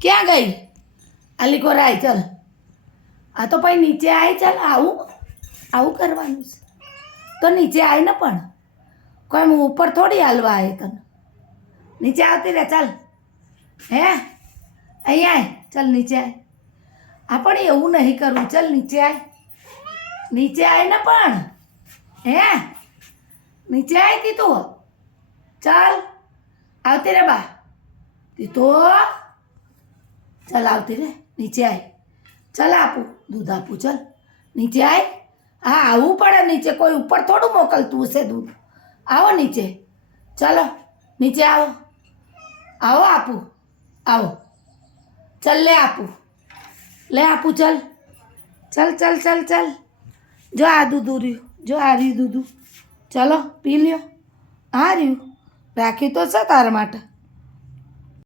ક્યાં ગઈ અલીકો રાય? ચાલ આ તો ભાઈ નીચે આય. ચાલ આવું કરવાનું છે તો નીચે આય ને. પણ કોઈ હું ઉપર થોડી હાલવા આવે તને. નીચે આવતી રહે. ચાલ હે અહીંયા આય. ચાલ નીચે આય. આ પણ એવું નહીં કરવું. ચાલ નીચે આય. નીચે આય ને. પણ હે નીચે આવી તું. ચાલ આવતી રે બા તો. ચાલ આવતી રે. નીચે આય. ચાલ આપું દૂધ આપું. ચાલ નીચે આય. હા આવવું પડે નીચે. કોઈ ઉપર થોડું મોકલતું હશે દૂધ. આવો નીચે. ચાલો નીચે આવો. આવો આપું. આવો. ચાલ લે આપું. લે આપું. ચાલ ચાલ ચાલ ચાલ ચાલ. જો આ દૂધ રહ્યું. જો આ રહ્યું દૂધ. ચાલો પી લ્યો. આ રહ્યું રાખ્યું તો છે તારા માટે.